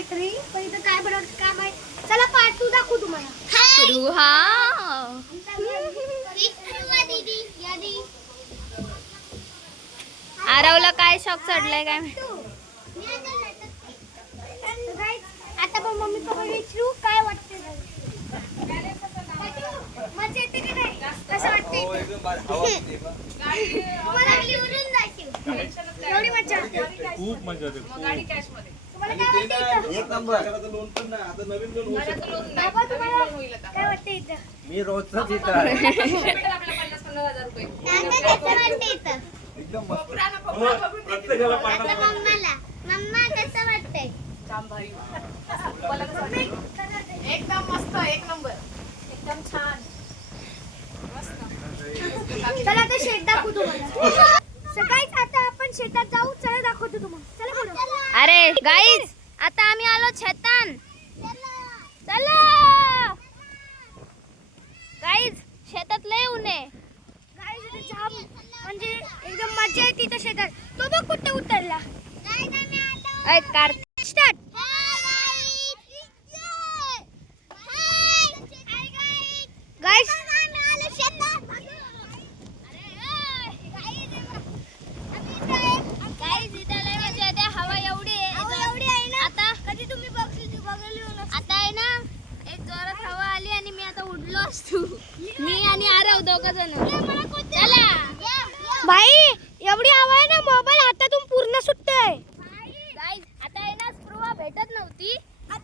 काहीतरी, पण इथं काय बनवत काय माहित. चला पार्ट 2 दाखवू तुम्हाला. आरवला काय शॉक चढलाय काय माहिती. आता पण मम्मी पप्पा विचारू काय वाटते. मजा येते की नाही, कसं वाटते तुम्हाला. एवढी मजा, खूप मजा येते. तुम्हाला काय वाटते एक नंबर. लोन पण नाही, आता नवीन लोन होऊ शकतं. बाबा, तुम्हाला काय वाटते इथं? मी रोजच इथं आहे. एकदम मस्त. प्रत्येकाला पाठवा. मम्मा कसं वाटतंय? एकदम मस्त, एक नंबर, एकदम छान. चला आता शेत दाखवू तुम्हाला. सकाळीच आता आपण शेतात जाऊ. चला दाखवतो तुम्हाला. चला पुढं. अरे गाईज, आता आम्ही आलो शेतान. चला गाईज, शेतात लय ऊन आहे. गाईस, इथे जाम म्हणजे एकदम मजा येते इथं शेतात. तो बघ कुठे उतरला. कार्तिक स्टार्ट. गाईस, गाईज, इथं लय मजा येते. हवा एवढी आहे ना. आता. कधी तुम्ही बघायला आता आहे ना, एक जोरात हवा आली आणि मी आता उडलो असतो. मी आणि आरव दोघं जण. चला भाई, एवढी हवा आहे ना, मोबाईल हातातून पूर्ण सुटतोय. गाईज, आता आहे ना, स्पृहा भेटत नव्हती,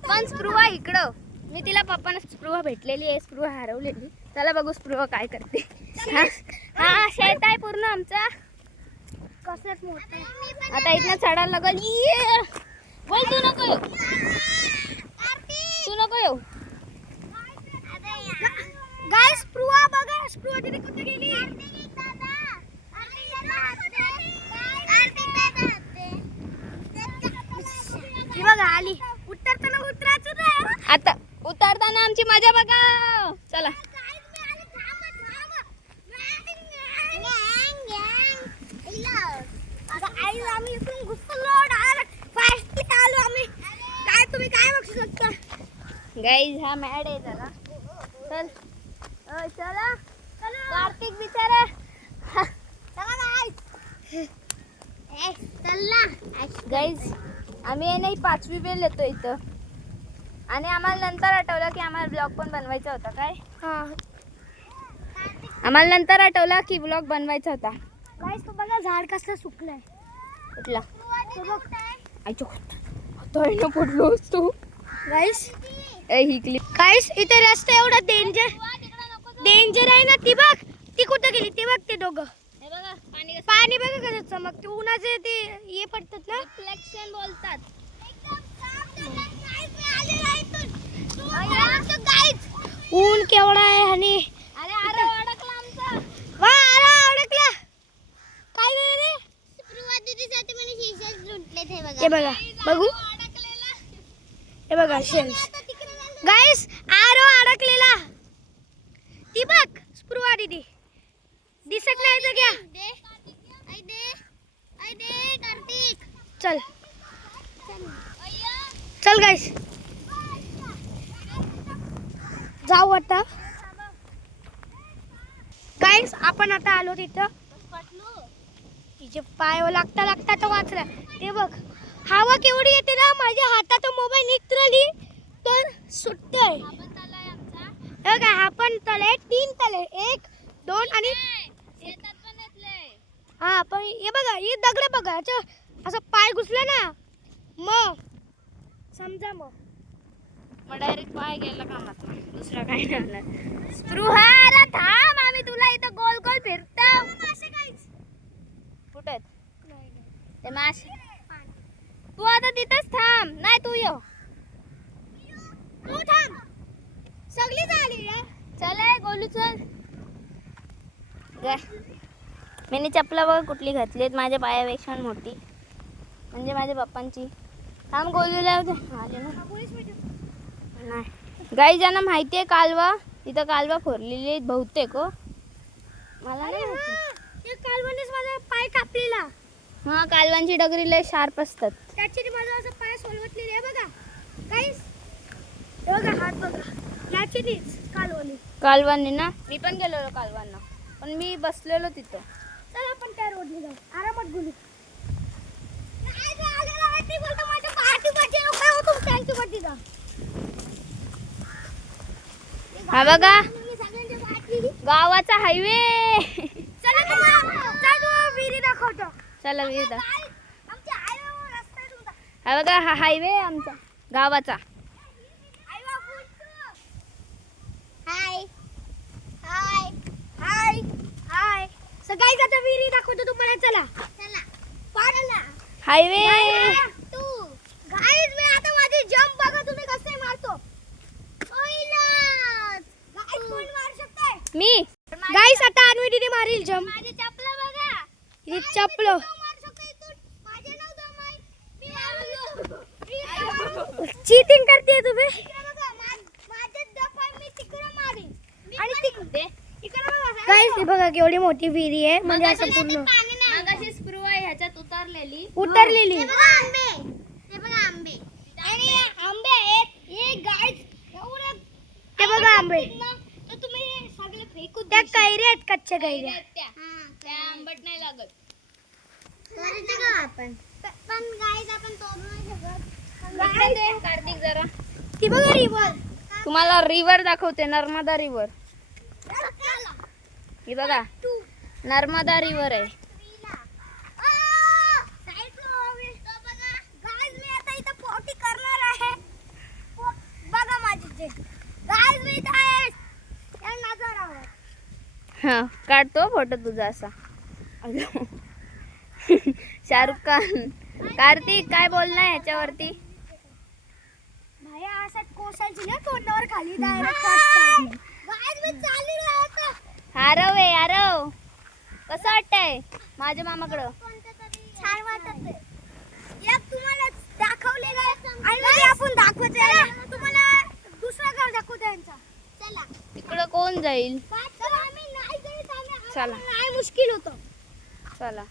पण स्पृहा इकडं. मी तिला पप्पाने स्पृहा भेटलेली आहे, स्पृहा हरवलेली. चला बघू स्पृहा काय करते. हा शेत आहे पूर्ण आमचा. कसलंच मोठं. आता इथनं चढायला लागल. ये बोल, तू नको येऊ, तू नको येऊ. गाईस, स्पृहा बघा. स्पृहा तिथे कुठे गेली? ही बघा आली. उतरताना उतरायचं नाही. आता उतरताना आमची मजा बघा. चला आम्ही इथून घुसलो डायरेक्ट फास्ट आलो आम्ही. काय तुम्ही काय बघू शकता. गाईज, हा मॅड आहे जरा. चल चला. कार्तिक बिचारा. गाईज, आम्ही आहे नाही 5वी वेळ येतो इथं, आणि आम्हाला नंतर आठवलं की आम्हाला ब्लॉग पण बनवायचा होता. काय आम्हाला नंतर आठवलं की ब्लॉग बनवायचा होता. गाईस, तुम्हाला झाड कसलं सुकलंय. कुठला? आईच्या पडलो असतो. गाईस, ही क्लिप. गाईस, इथे रस्ता एवढा डेंजर आहे ना. ती बघ, ती कुठं गेली. ती बघ, ते दोघं. पाणी बघा कसं चमकते. उन्हाचे ते हे पडतात ना, रिफ्लेक्शन बोलतात. ऊन केवढा आहे. आणि अरे अरे अडकला आमचा. वा, अडकला. काय झालं रे? हे बघा, बघू. हे बघा शेल्स. गाईस, आरो अडकलेला. ती बघ, स्पृहा दीदी दिसत नाही तर घ्या. चल चल गाईस, जाऊ आता. गाईस, आपण आता आलो तिथं. तिचे पाय लागता लागता तर वाचला. ते बघ, हवा केवढी येते ना. माझ्या हातात मोबाईल निघतली तर सुटतोय. काय हा पण तले 3 तले, 1 2 आणि हा. पण हे बघा, हे दगड बघा. असं पाय घुसला ना, मग समजा मग डायरेक्ट पाय गेला कामात. दुसरा काय नाही होणार. स्पृहा, अरे थांब, आम्ही तुला इथं गोल गोल फिरतो. कुठे ते मासे? तू आता तिथंच थांब. नाही, तू ये. तू थांब. सगळी झाली रे. चल गोलू, चल. मी चपला बघ कुठली घातलीत. माझ्या पायापेक्षा मोठी, म्हणजे माझ्या पप्पांची. थांब, गोलूला आले ना. नाही गाई, ज्यांना माहिती आहे कालवा, तिथं कालवा फोरलेली आहेत बहुतेक. हो, मला नाही माहिती. कालवानेच माझा पाय कापलेला. हा, कालवांची डगरी लय शार्प असतात. त्याची माझा असं पाय सोलवतलेली आहे बघा. गाईस बघा हात बघा याची तीच कालवली. कालवांनी ना मी पण गेलेलो कालवांना पण मी बसलेलो तिथं. चला आपण त्या रोडने जाऊ आरामात बोलू. हा बघा गावाचा हायवे. विहिरी दाखवतो. चला विहीर हा बघा हा हायवे आमचा गावाचा. हाय हाय हाय हाय सगळी आता विहिरी दाखवतो तुम्हाला. चला चला पाडाला हायवे. तू गाईज मी आता माझी जंप बघा तुम्ही कसे मारतो. गाईज कोण मारू शकताय? मी गाईज आता अन्वीने मारील जंप. माझी चपला बघा. ही चपलो चीटिंग करते तुम्ही. गाईज हे बघा केवढी मोठी विहिरी आहे म्हणजे असं पूर्ण मगाशी स्प्रुवा ह्याच्यात उतरलेली. उतरलेली. ते बघा आंबे त्या कैऱ्या आहेत कच्च्या कैऱ्या. त्या आंबट नाही लागत. इकडे दे, कार्तिक जरा ती बघा रिवर. तुम्हाला रिव्हर दाखवते. नर्मदा रिव्हर ही बघा. नर्मदा रिव्हर आहे. हा काढतो फोटो तुझा असा. शाहरुख खान. कार्तिक काय बोलणार ह्याच्यावरती? भाया असं कोसळची ना तोंडावर खाली डायरेक्ट. आरव आहे आरव. कसं वाटतंय माझ्या मामाकडं? छान वाटत एक तुम्हाला दाखवलेलं आहे आणि आपण दाखवतो तुम्हाला दुसरा घर दाखवतो यांचा. चला तिकडं कोण जाईल? आम्ही नाही जायचं. चला नाही मुश्किल होतं. चला.